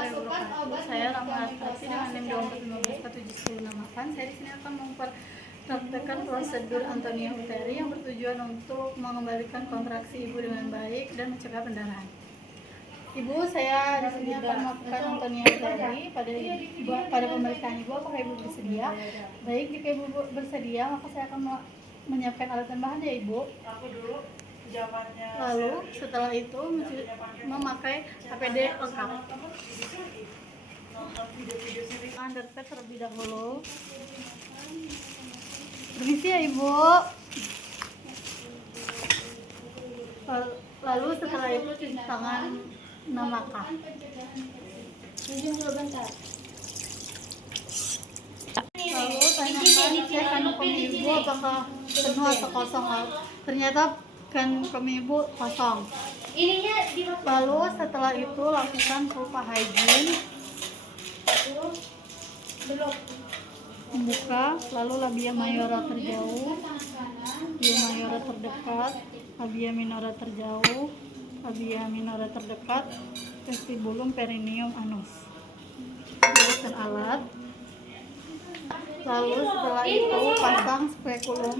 warahmatullahi wabarakatuh. Saya Rama Artasi dengan NIM 24154768. Saya di sini akan mempraktekkan prosedur Antonia Uteri yang bertujuan untuk mengembalikan kontraksi ibu dengan baik dan mencegah pendarahan. Ibu, saya di sini akan melakukan Antonia Uteri pada pemeriksaan ibu. Apakah ibu bersedia? Baik, jika ibu bersedia, maka saya akan menyiapkan alat dan bahan ya ibu. Lalu setelah itu memakai APD lengkap. Underpad terlebih dahulu. Permisi ya ibu. Lalu setelah itu cuci tangan 6 langkah. Lalu tanyakan cek kandung ibu apakah penuh atau kosong. Ternyata kandung ibu kosong. Lalu setelah itu lakukan vulva hygiene. Membuka, lalu labia mayora terjauh, labia mayora terdekat, labia minora terjauh, labia minora terdekat, vestibulum, perineum, anus. Gunakan alat. Lalu setelah itu pasang spekulum.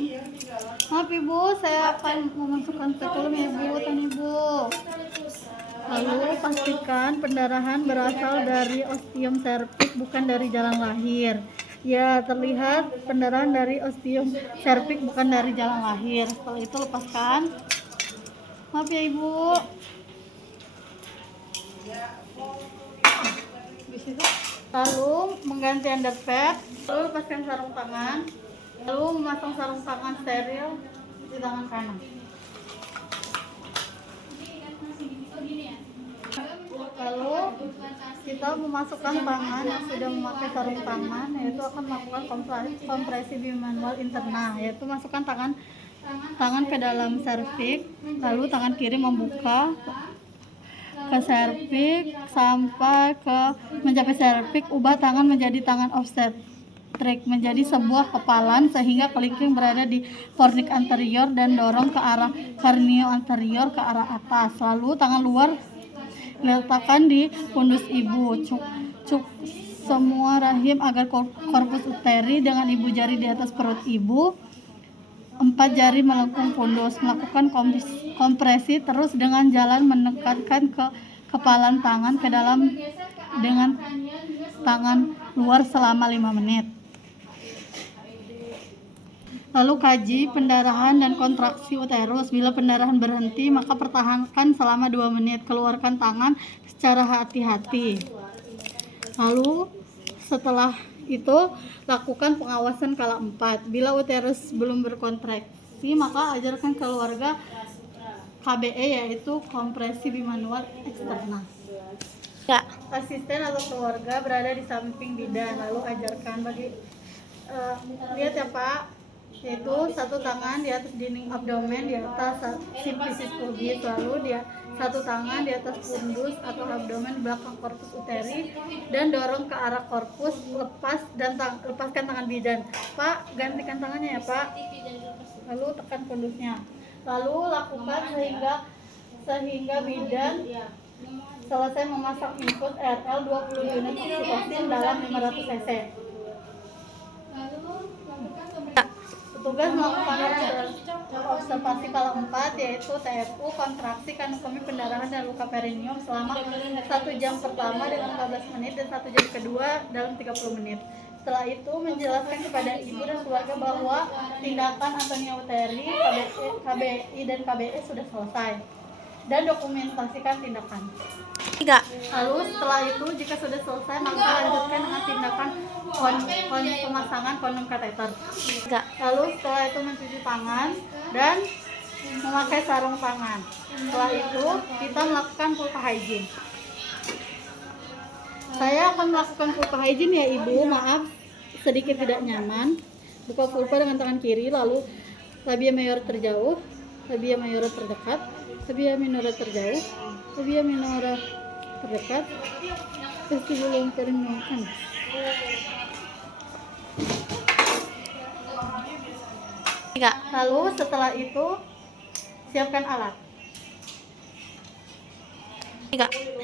Maaf ibu, saya akan memasukkan spekulum ya ibu, ibu. Lalu pastikan pendarahan berasal dari ostium cervix, bukan dari jalan lahir. Ya, terlihat pendarahan dari ostium cervix, bukan dari jalan lahir. Setelah itu lepaskan. Maaf ya ibu. Lalu mengganti underpad, lalu lepaskan sarung tangan, lalu memasang sarung tangan steril di tangan kanan. Lalu kita memasukkan tangan yang sudah memakai sarung tangan, yaitu akan melakukan kompresi bimanual interna, yaitu masukkan tangan ke dalam cervix, lalu tangan kiri membuka ke cervix sampai mencapai cervix. Ubah tangan menjadi tangan obstetrik, menjadi sebuah kepalan sehingga kelingking berada di fornix anterior dan dorong ke arah karnio anterior ke arah atas. Lalu tangan luar letakkan di fundus ibu. Cuk semua rahim agar korpus uteri dengan ibu jari di atas perut ibu. 4 jari melengkung fundus. Melakukan kompresi terus dengan jalan menekankan ke kepalan tangan ke dalam dengan tangan luar selama 5 menit. Lalu kaji pendarahan dan kontraksi uterus. Bila pendarahan berhenti, maka pertahankan selama 2 menit. Keluarkan tangan secara hati-hati. Lalu setelah itu lakukan pengawasan kala 4. Bila uterus belum berkontraksi, maka ajarkan keluarga KBE, yaitu kompresi bimanual eksterna. Ya. Asisten atau keluarga berada di samping bidan, lalu ajarkan lihat ya Pak, yaitu satu tangan di atas dinding abdomen, di atas simplicis pubis, lalu dia satu tangan di atas fundus atau abdomen belakang korpus uteri dan dorong ke arah korpus. Lepaskan tangan bidan. Pak, gantikan tangannya ya Pak. Lalu tekan fundusnya. Lalu lakukan sehingga bidan selesai memasak infus RL 20 unit oksitosin dalam 500 cc. Petugas melakukan observasi kala 4, yaitu TFU, kontraksi, kandung kemih, pendarahan, dan luka perineum selama 1 jam pertama dengan 15 menit dan 1 jam kedua dalam 30 menit. Setelah itu menjelaskan kepada ibu dan keluarga bahwa tindakan Antonia Uteri, KBI dan KBE sudah selesai dan dokumentasikan tindakan. Lalu setelah itu jika sudah selesai, maka lanjutkan dengan tindakan pemasangan kondom kateter. Lalu setelah itu mencuci tangan dan memakai sarung tangan. Setelah itu kita melakukan vulva hygiene. Saya akan melakukan vulva hygiene ya ibu, maaf sedikit tidak nyaman. Buka vulva dengan tangan kiri, lalu labia mayora terjauh, labia mayora terdekat, labia minora terjauh, labia minora terdekat, vestibulum, perineum, anus. Lalu setelah itu siapkan alat.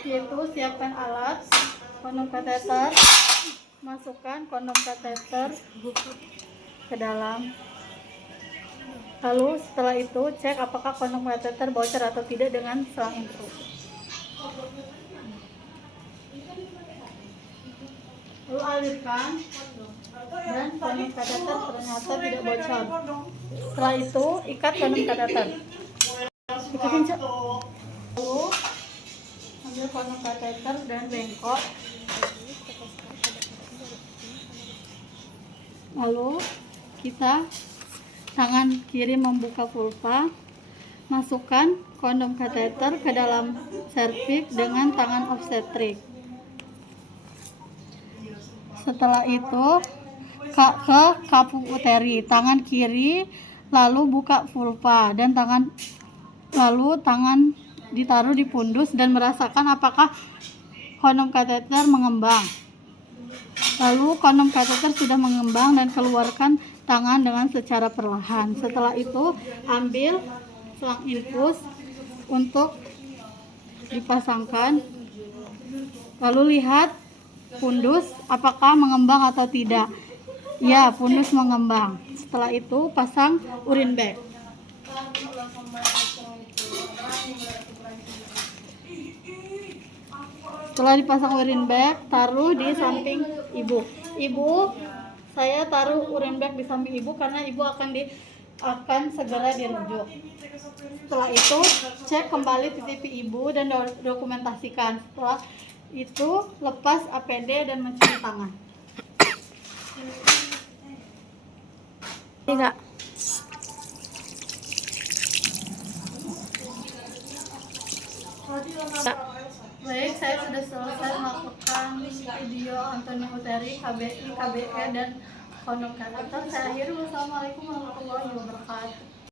Yaitu siapkan alat kondom kateter, masukkan kondom kateter ke dalam. Lalu setelah itu cek apakah kondom kateter bocor atau tidak dengan selang infus. Lalu alirkan dan kondom kateter ternyata tidak bocor. Setelah itu ikat kondom kateter. Ikatin, Cak. Lalu ambil kondom kateter dan bengkok. Lalu kita tangan kiri membuka vulva, masukkan kondom kateter ke dalam serviks dengan tangan obstetrik. Setelah itu ke kapuk uteri, tangan kiri lalu buka vulva dan tangan ditaruh di pundus dan merasakan apakah kondom kateter mengembang. Lalu kondom kateter sudah mengembang dan keluarkan tangan dengan secara perlahan. Setelah itu ambil selang infus untuk dipasangkan. Lalu lihat pundus apakah mengembang atau tidak. Ya, pundus mengembang. Setelah itu pasang urine bag. Setelah dipasang urine bag, taruh di samping ibu. Saya taruh urine bag di samping ibu karena ibu akan segera dirujuk. Setelah itu cek kembali CCTV ibu dan dokumentasikan. Setelah itu lepas APD dan mencuci tangan. Tidak. Baik, saya sudah selesai melakukan video Antonia Uteri, KBI, KBE, dan kondom kateter. Saya akhiri. Wassalamualaikum warahmatullahi wabarakatuh.